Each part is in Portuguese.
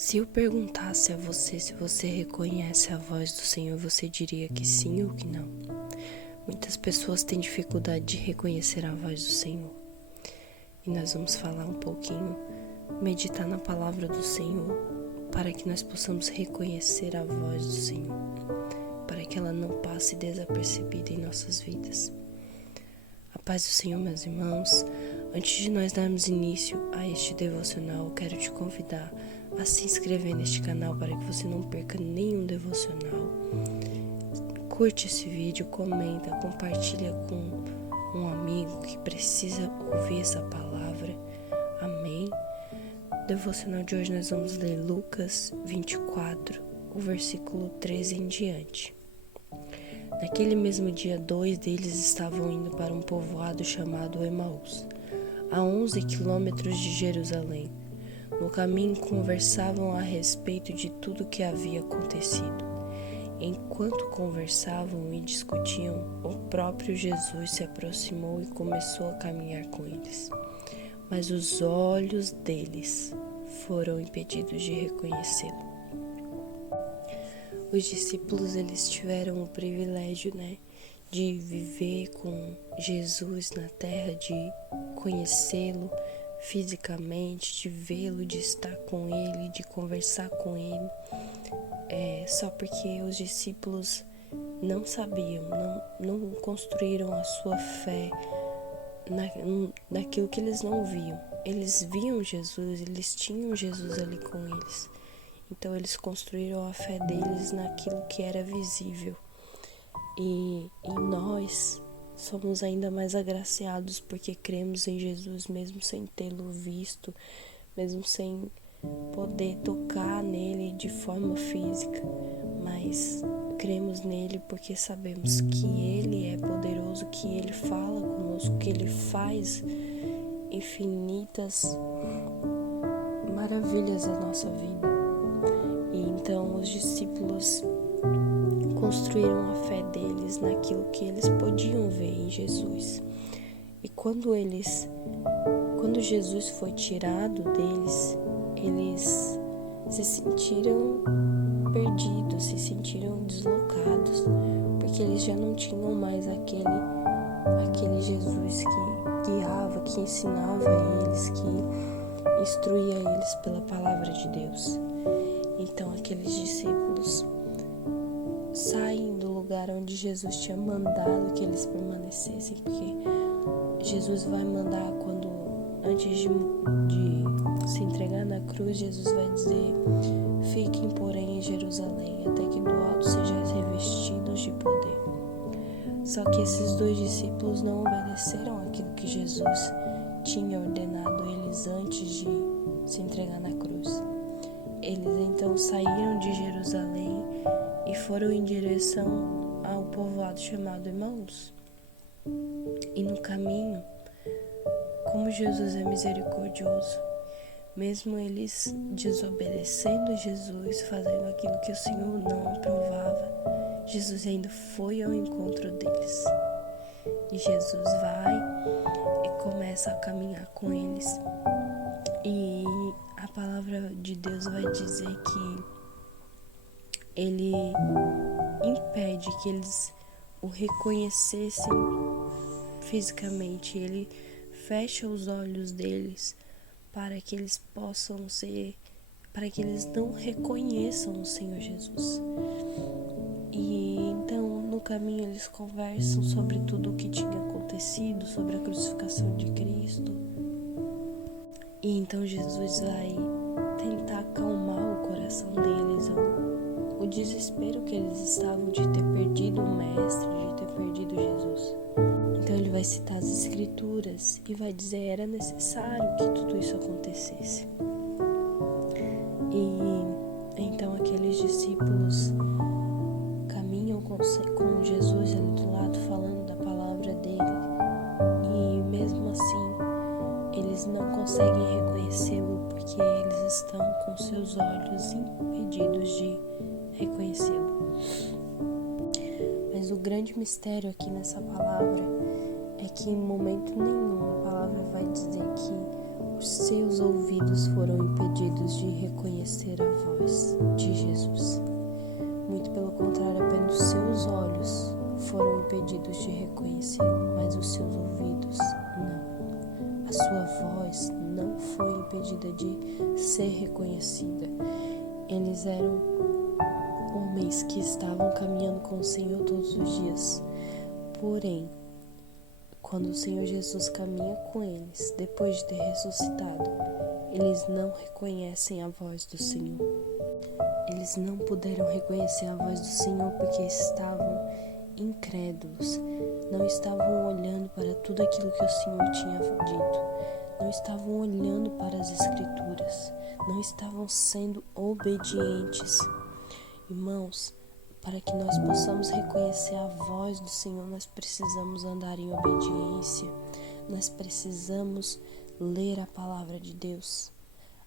Se eu perguntasse a você se você reconhece a voz do Senhor, você diria que sim ou que não? Muitas pessoas têm dificuldade de reconhecer a voz do Senhor. E nós vamos falar um pouquinho, meditar na palavra do Senhor, para que nós possamos reconhecer a voz do Senhor, para que ela não passe desapercebida em nossas vidas. A paz do Senhor, meus irmãos. Antes de nós darmos início a este devocional, eu quero te convidar a se inscrever neste canal para que você não perca nenhum devocional. Curte esse vídeo, comenta, compartilha com um amigo que precisa ouvir essa palavra. Amém? No devocional de hoje nós vamos ler Lucas 24, o versículo 13 em diante. Naquele mesmo dia, 2 deles estavam indo para um povoado chamado Emaús, a 11 quilômetros de Jerusalém. No caminho conversavam a respeito de tudo o que havia acontecido. Enquanto conversavam e discutiam, o próprio Jesus se aproximou e começou a caminhar com eles. Mas os olhos deles foram impedidos de reconhecê-lo. Os discípulos, eles tiveram o privilégio, de viver com Jesus na terra, de conhecê-lo fisicamente, de vê-lo, de estar com ele, de conversar com ele. Só porque os discípulos não sabiam, não construíram a sua fé naquilo que eles não viam. Eles viam Jesus, eles tinham Jesus ali com eles. Então eles construíram a fé deles naquilo que era visível. E nós somos ainda mais agraciados porque cremos em Jesus mesmo sem tê-lo visto, mesmo sem poder tocar nele de forma física, mas cremos nele porque sabemos que ele é poderoso, que ele fala conosco, que ele faz infinitas maravilhas na nossa vida. E então os discípulos construíram a fé deles naquilo que eles podiam ver em Jesus. E quando Jesus foi tirado deles, eles se sentiram perdidos, se sentiram deslocados, porque eles já não tinham mais aquele Jesus que guiava, que ensinava eles, que instruía eles pela palavra de Deus. Então aqueles discípulos saem do lugar onde Jesus tinha mandado que eles permanecessem, porque Jesus vai mandar antes de se entregar na cruz, Jesus vai dizer: fiquem, porém, em Jerusalém, até que do alto sejais revestidos de poder. Só que esses 2 discípulos não obedeceram aquilo que Jesus tinha ordenado eles antes de se entregar na cruz. Eles então saíram de Jerusalém e foram em direção ao povoado chamado Emaús. E no caminho, como Jesus é misericordioso, mesmo eles desobedecendo Jesus, fazendo aquilo que o Senhor não aprovava, Jesus ainda foi ao encontro deles. E Jesus vai e começa a caminhar com eles. E a palavra de Deus vai dizer que ele impede que eles o reconhecessem fisicamente. Ele fecha os olhos deles para que eles não reconheçam o Senhor Jesus. E então no caminho eles conversam sobre tudo o que tinha acontecido, sobre a crucificação de Cristo. E então Jesus vai tentar acalmar o coração deles, o desespero que eles estavam de ter perdido o Mestre, de ter perdido Jesus. Então ele vai citar as Escrituras e vai dizer: era necessário que tudo isso acontecesse. E então aqueles discípulos caminham com Jesus ali do lado, falando da palavra dele. E mesmo assim, eles não conseguem reconhecê-lo porque eles estão com seus olhos impedidos de reconhecê-lo. Mas o grande mistério aqui nessa palavra é que em momento nenhum a palavra vai dizer que os seus ouvidos foram impedidos de reconhecer a voz de Jesus. Muito pelo contrário, apenas os seus olhos foram impedidos de reconhecê-lo, mas os seus ouvidos não. A sua voz não foi impedida de ser reconhecida. Eles eram homens que estavam caminhando com o Senhor todos os dias. Porém, quando o Senhor Jesus caminha com eles, depois de ter ressuscitado, eles não reconhecem a voz do Senhor. Eles não puderam reconhecer a voz do Senhor porque estavam incrédulos, não estavam olhando para tudo aquilo que o Senhor tinha dito, não estavam olhando para as Escrituras, não estavam sendo obedientes. Irmãos, para que nós possamos reconhecer a voz do Senhor, nós precisamos andar em obediência, nós precisamos ler a palavra de Deus.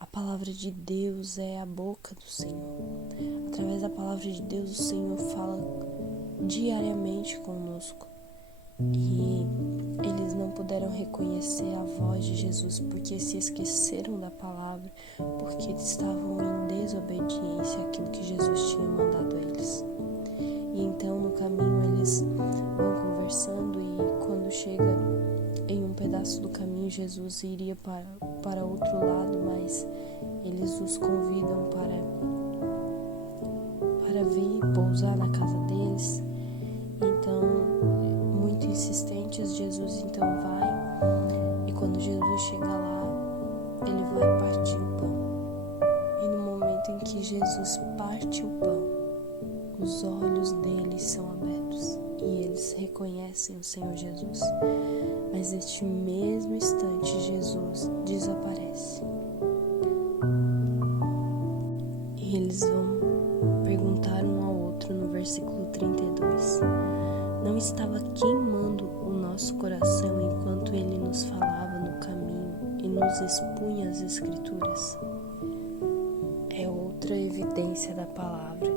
A palavra de Deus é a boca do Senhor. Através da palavra de Deus, o Senhor fala diariamente conosco. E eles não puderam reconhecer a voz de Jesus porque se esqueceram da palavra, porque eles estavam em desobediência àquilo que Jesus tinha mandado a eles. E então no caminho eles vão conversando e quando chega em um pedaço do caminho, Jesus iria para outro lado, mas eles os convidam para vir pousar na casa deles. Então, muito insistentes, Jesus então vai, e quando Jesus chega lá, ele vai partir o pão. E no momento em que Jesus parte o pão, os olhos deles são abertos e eles reconhecem o Senhor Jesus. Mas neste mesmo instante, Jesus desaparece. E eles vão perguntar um ao outro no versículo 32. Não estava queimando o nosso coração enquanto ele nos falava no caminho e nos expunha as Escrituras? É outra evidência da palavra,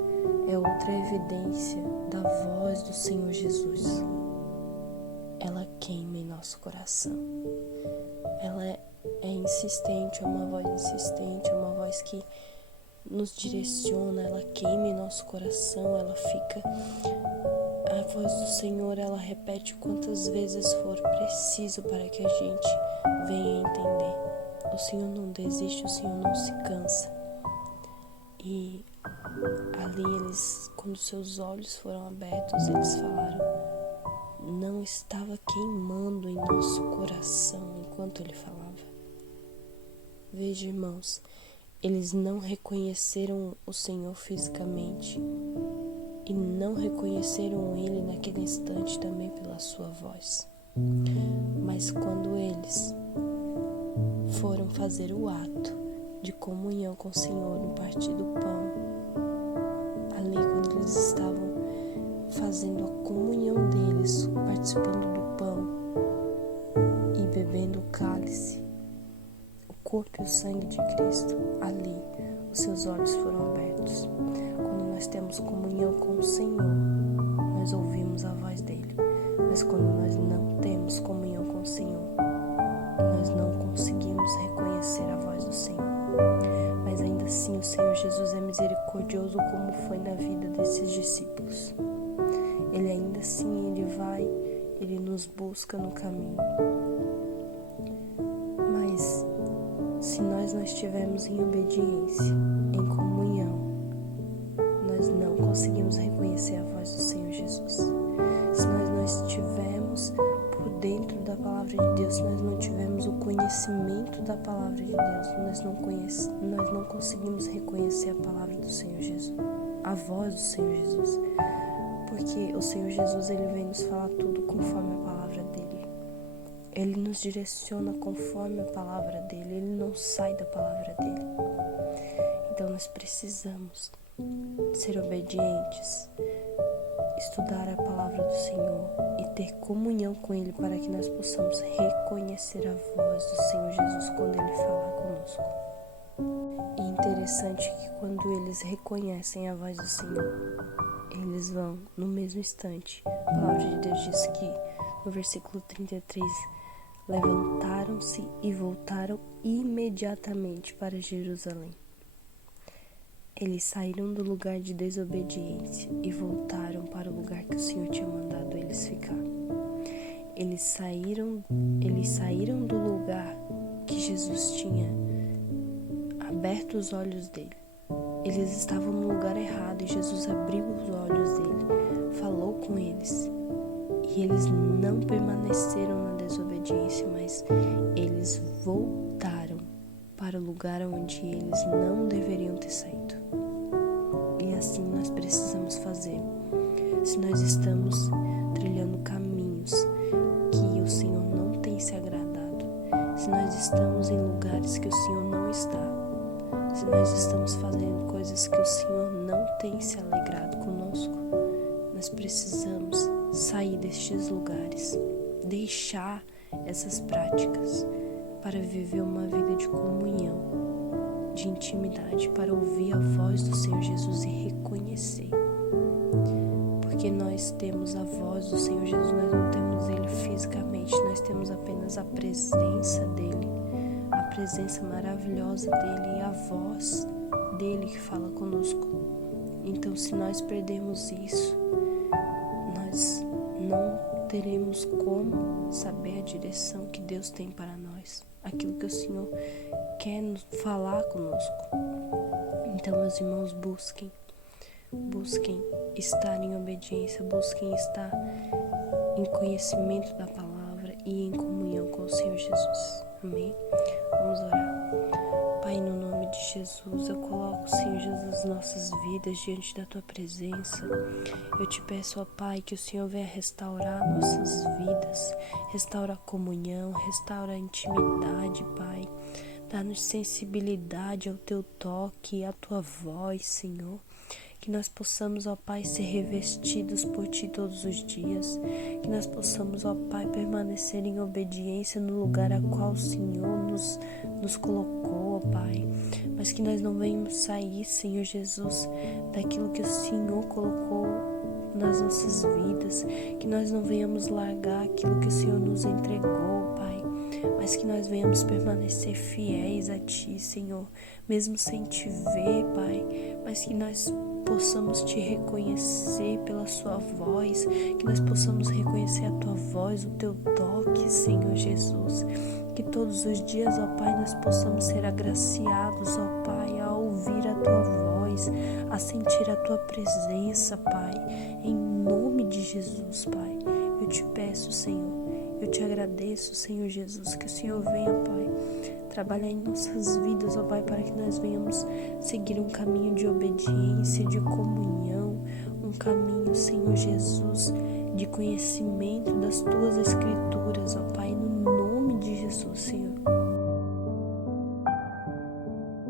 é outra evidência da voz do Senhor Jesus. Ela queima em nosso coração. Ela é insistente, é uma voz insistente, é uma voz que nos direciona, ela queima em nosso coração, ela fica... A voz do Senhor, ela repete quantas vezes for preciso para que a gente venha entender. O Senhor não desiste, o Senhor não se cansa. E ali eles, quando seus olhos foram abertos, eles falaram: não estava queimando em nosso coração enquanto ele falava. Veja, irmãos, eles não reconheceram o Senhor fisicamente e não reconheceram ele naquele instante também pela sua voz. Mas quando eles foram fazer o ato de comunhão com o Senhor no partir do pão, ali quando eles estavam fazendo a comunhão deles, participando do pão e bebendo o cálice, o corpo e o sangue de Cristo, ali os seus olhos foram abertos. Quando nós temos comunhão com o Senhor, nós ouvimos a voz dele. Mas quando nós não temos comunhão com o Senhor, nós não conseguimos reconhecer a voz do Senhor. Mas ainda assim o Senhor Jesus é misericordioso, como foi na vida desses discípulos. Ele ainda assim, ele nos busca no caminho. Mas se nós não estivermos em obediência, em comunhão, nós não conseguimos reconhecer a voz do Senhor Jesus. Se nós não estivermos por dentro da palavra de Deus, se nós não tivermos o conhecimento da palavra de Deus, nós não conseguimos reconhecer a palavra do Senhor Jesus, a voz do Senhor Jesus. Porque o Senhor Jesus, ele vem nos falar tudo conforme a palavra dele. Ele nos direciona conforme a palavra dele, ele não sai da palavra dele. Então nós precisamos ser obedientes, estudar a palavra do Senhor e ter comunhão com ele para que nós possamos reconhecer a voz do Senhor Jesus quando ele falar conosco. E interessante que quando eles reconhecem a voz do Senhor, eles vão no mesmo instante. A palavra de Deus diz que no versículo 33, levantaram-se e voltaram imediatamente para Jerusalém. Eles saíram do lugar de desobediência e voltaram para o lugar que o Senhor tinha mandado eles ficar. Eles saíram do lugar que Jesus tinha aberto os olhos dele. Eles estavam no lugar errado e Jesus abriu os olhos dele, falou com eles. E eles não permaneceram na desobediência, mas eles voltaram para o lugar onde eles não deveriam ter saído. E assim nós precisamos fazer. Se nós estamos trilhando caminhos que o Senhor não tem se agradado, se nós estamos em lugares que o Senhor não está, se nós estamos fazendo coisas que o Senhor não tem se alegrado conosco, nós precisamos sair destes lugares, deixar essas práticas para viver uma vida de comunhão, de intimidade, para ouvir a voz do Senhor Jesus e reconhecer. Porque nós temos a voz do Senhor Jesus, nós não temos Ele fisicamente, nós temos apenas a presença dEle, a presença maravilhosa dEle e a voz dEle que fala conosco. Então, se nós perdermos isso, nós não teremos como saber a direção que Deus tem para nós, aquilo que o Senhor quer nos falar conosco. Então, meus irmãos, busquem estar em obediência, busquem estar em conhecimento da palavra e em comunhão com o Senhor Jesus. Amém? Vamos orar. Pai, no nome de Jesus, eu coloco, Senhor Jesus, nossas vidas diante da Tua presença. Eu te peço, ó Pai, que o Senhor venha restaurar nossas vidas, restaura a comunhão, restaura a intimidade, Pai. Dá-nos sensibilidade ao Teu toque e à Tua voz, Senhor. Que nós possamos, ó Pai, ser revestidos por Ti todos os dias. Que nós possamos, ó Pai, permanecer em obediência no lugar a qual o Senhor nos colocou, ó Pai. Mas que nós não venhamos sair, Senhor Jesus, daquilo que o Senhor colocou nas nossas vidas. Que nós não venhamos largar aquilo que o Senhor nos entregou, Pai. Mas que nós venhamos permanecer fiéis a Ti, Senhor, mesmo sem Te ver, Pai. Mas que nós possamos Te reconhecer pela Sua voz, que nós possamos reconhecer a Tua voz, o Teu toque, Senhor Jesus. Que todos os dias, ó Pai, nós possamos ser agraciados, ó Pai, a ouvir a Tua voz, a sentir a Tua presença, Pai. Em nome de Jesus, Pai, eu Te peço, Senhor, eu Te agradeço, Senhor Jesus, que o Senhor venha, Pai, trabalhar em nossas vidas, ó Pai, para que nós venhamos seguir um caminho de obediência, de comunhão, um caminho, Senhor Jesus, de conhecimento das Tuas Escrituras, ó Pai, no nome